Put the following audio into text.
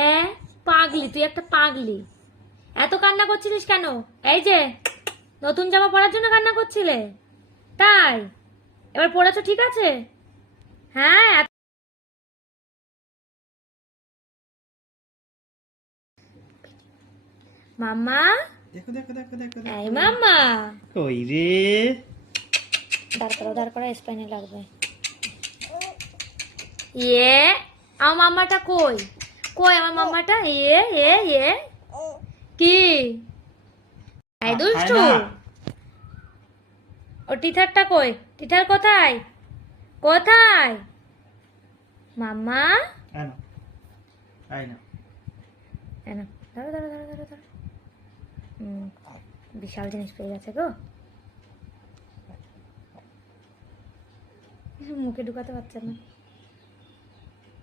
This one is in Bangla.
এ পাগলি, তুই একটা পাগলি। এত কান্না করছিলিস কেন? এই যে নতুন জামা পরার জন্য কান্না করছিলে, তাই? এবার পরেছো ঠিক আছে? হ্যাঁ। মাম্মা, দেখো দেখো দেখো দেখো এই মাম্মা, কই রে? দাঁড় করো, স্পাইনে লাগবে। ইয়ে, আমার মাম্মাটা কই? কই আমার মাম্মাটা? এ এ এ কি? এই দুষ্টু, ও টিথারটা কই? টিথার কোথায়? কোথায় মাম্মা? আয় না, আয় না। ধরো ধরো ধরো ধরো ধরো। বিশাল জিনিস পেয়ে গেছে গো, মুখে ঢুকাতে পারছে না।